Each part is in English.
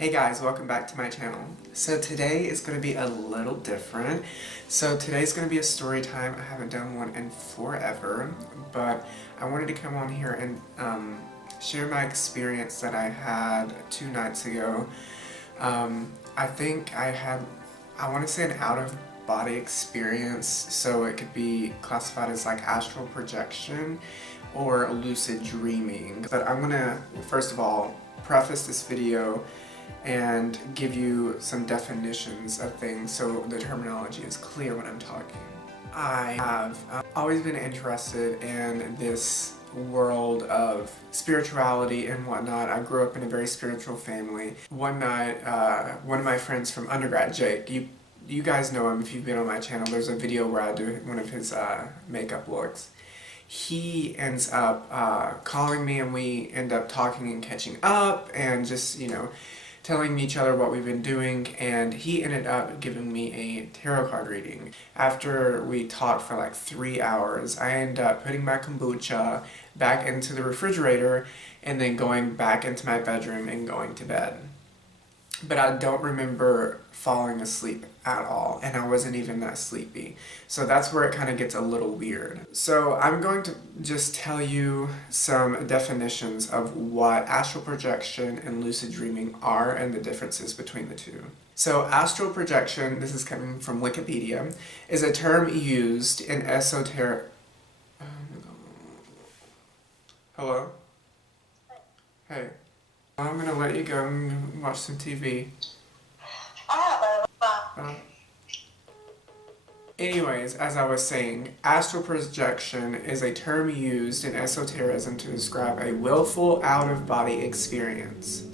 Hey guys, welcome back to my channel. So today is going to be a little different. So today's going to be a story time. I haven't done one in forever, but I wanted to come on here and share my experience that I had 2 nights ago. I think I want to say an out-of-body experience, so it could be classified as like astral projection or lucid dreaming. But I'm going to, first of all, preface this video and give you some definitions of things so the terminology is clear when I'm talking. I have always been interested in this world of spirituality and whatnot. I grew up in a very spiritual family. One night, one of my friends from undergrad, Jake, you guys know him if you've been on my channel. There's a video where I do one of his makeup looks. He ends up calling me and we end up talking and catching up and just, you know, telling each other what we've been doing, and he ended up giving me a tarot card reading. After we talked for like 3 hours, I ended up putting my kombucha back into the refrigerator and then going back into my bedroom and going to bed. But I don't remember falling asleep at all, and I wasn't even that sleepy. So that's where it kind of gets a little weird. So I'm going to just tell you some definitions of what astral projection and lucid dreaming are and the differences between the two. So astral projection, this is coming from Wikipedia, is a term used in esoteric... Hello? Hey. I'm gonna let you go and watch some TV. Anyways, as I was saying, astral projection is a term used in esotericism to describe a willful out-of-body experience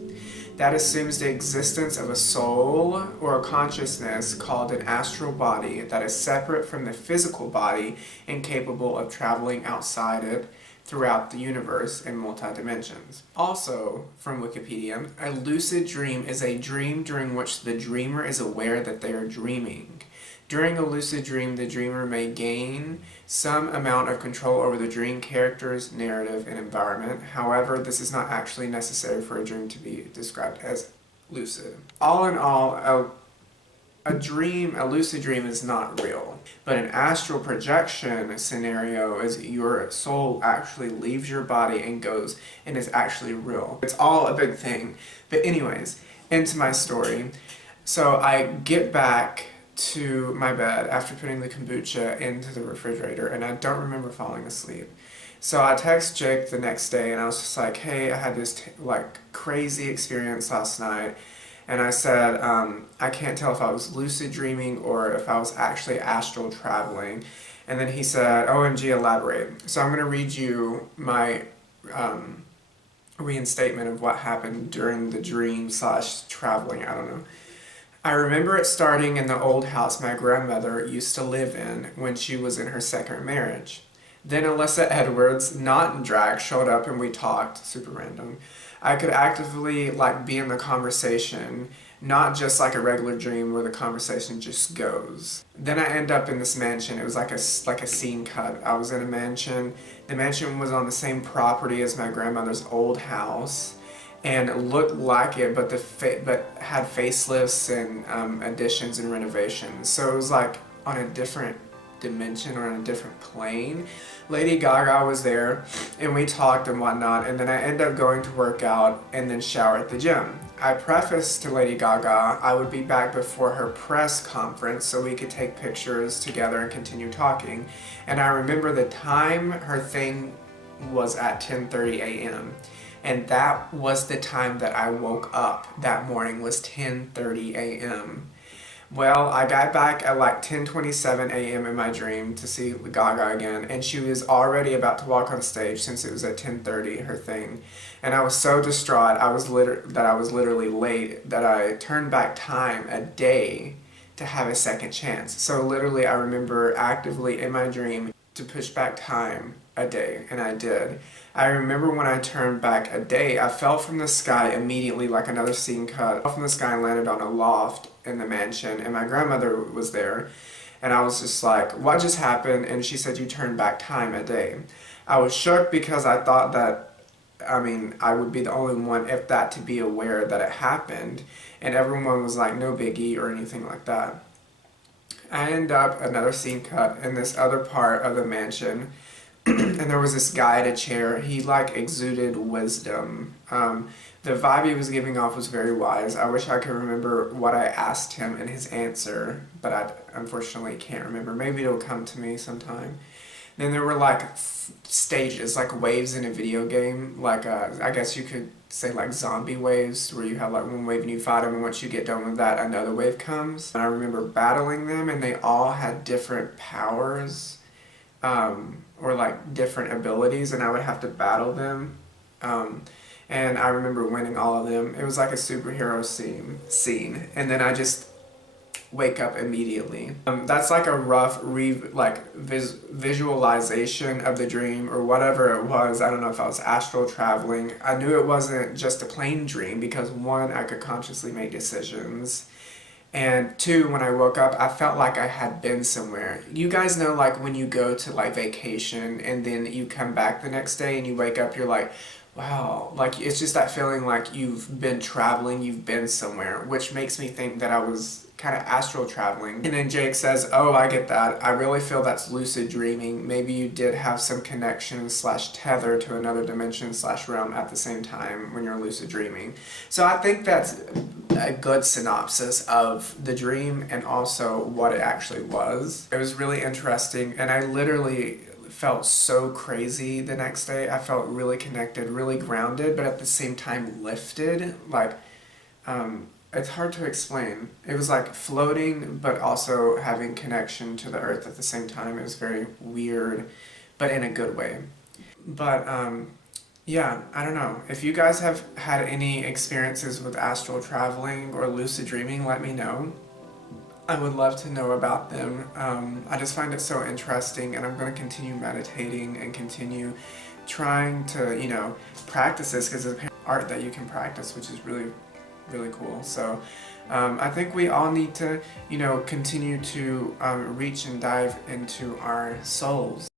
that assumes the existence of a soul or a consciousness called an astral body that is separate from the physical body and capable of traveling outside it throughout the universe in multi-dimensions. Also, from Wikipedia, a lucid dream is a dream during which the dreamer is aware that they are dreaming. During a lucid dream, the dreamer may gain some amount of control over the dream characters, narrative, and environment. However, this is not actually necessary for a dream to be described as lucid. All in all, a lucid dream is not real, but an astral projection scenario is your soul actually leaves your body and goes and is actually real. It's all a big thing. But anyways, into my story. So I get back to my bed after putting the kombucha into the refrigerator, and I don't remember falling asleep. So I text Jake the next day and I was just like, hey, I had this like crazy experience last night. And I said, I can't tell if I was lucid dreaming or if I was actually astral traveling. And then he said, OMG, elaborate. So I'm going to read you my reinstatement of what happened during the dream / traveling, I don't know. I remember it starting in the old house my grandmother used to live in when she was in her second marriage. Then Alyssa Edwards, not in drag, showed up and we talked, super random. I could actively be in the conversation, not just like a regular dream where the conversation just goes. Then I end up in this mansion. It was like a scene cut. I was in a mansion. The mansion was on the same property as my grandmother's old house and looked like it, but had facelifts and additions and renovations. So it was like on a different dimension or on a different plane. Lady Gaga was there and we talked and whatnot, and then I ended up going to work out and then shower at the gym. I prefaced to Lady Gaga I would be back before her press conference so we could take pictures together and continue talking, and I remember the time her thing was at 10:30 a.m. and that was the time that I woke up that morning, was 10:30 a.m. Well, I got back at like 10:27 a.m. in my dream to see Gaga again, and she was already about to walk on stage since it was at 10:30, her thing. And I was so distraught that I was literally late that I turned back time a day to have a second chance. So literally I remember actively in my dream to push back time a day, and I did. I remember when I turned back a day, I fell from the sky immediately like another scene cut. I fell from the sky and landed on a loft in the mansion, and my grandmother was there, and I was just like, what just happened? And she said, you turned back time a day. I was shook because I thought that I mean, I would be the only one, if that, to be aware that it happened. And everyone was like, no biggie or anything like that. I end up, another scene cut, in this other part of the mansion. And there was this guy at a chair. He like exuded wisdom. The vibe he was giving off was very wise. I wish I could remember what I asked him and his answer, but I unfortunately can't remember. Maybe it'll come to me sometime. Then there were like stages, like waves in a video game. Like I guess you could say like zombie waves, where you have like one wave and you fight them, and once you get done with that, another wave comes. And I remember battling them, and they all had different powers, or like different abilities, and I would have to battle them. And I remember winning all of them. It was like a superhero scene, and then I just wake up immediately. That's like a rough visualization of the dream or whatever it was. I don't know if I was astral traveling. I knew it wasn't just a plain dream because one, I could consciously make decisions. And two, when I woke up, I felt like I had been somewhere. You guys know, like when you go to like vacation and then you come back the next day and you wake up, you're like, wow, like it's just that feeling like you've been traveling, you've been somewhere, which makes me think that I was kind of astral traveling. And then Jake says, oh, I get that. I really feel that's lucid dreaming. Maybe you did have some connection / tether to another dimension / realm at the same time when you're lucid dreaming. So I think that's a good synopsis of the dream and also what it actually was. It was really interesting, and I literally felt so crazy the next day. I felt really connected, really grounded, but at the same time lifted. Like, it's hard to explain. It was like floating, but also having connection to the earth at the same time. It was very weird, but in a good way. But, yeah, I don't know. If you guys have had any experiences with astral traveling or lucid dreaming, let me know. I would love to know about them. I just find it so interesting, and I'm going to continue meditating and continue trying to, you know, practice this, because it's art that you can practice, which is really, really cool. So I think we all need to, you know, continue to reach and dive into our souls.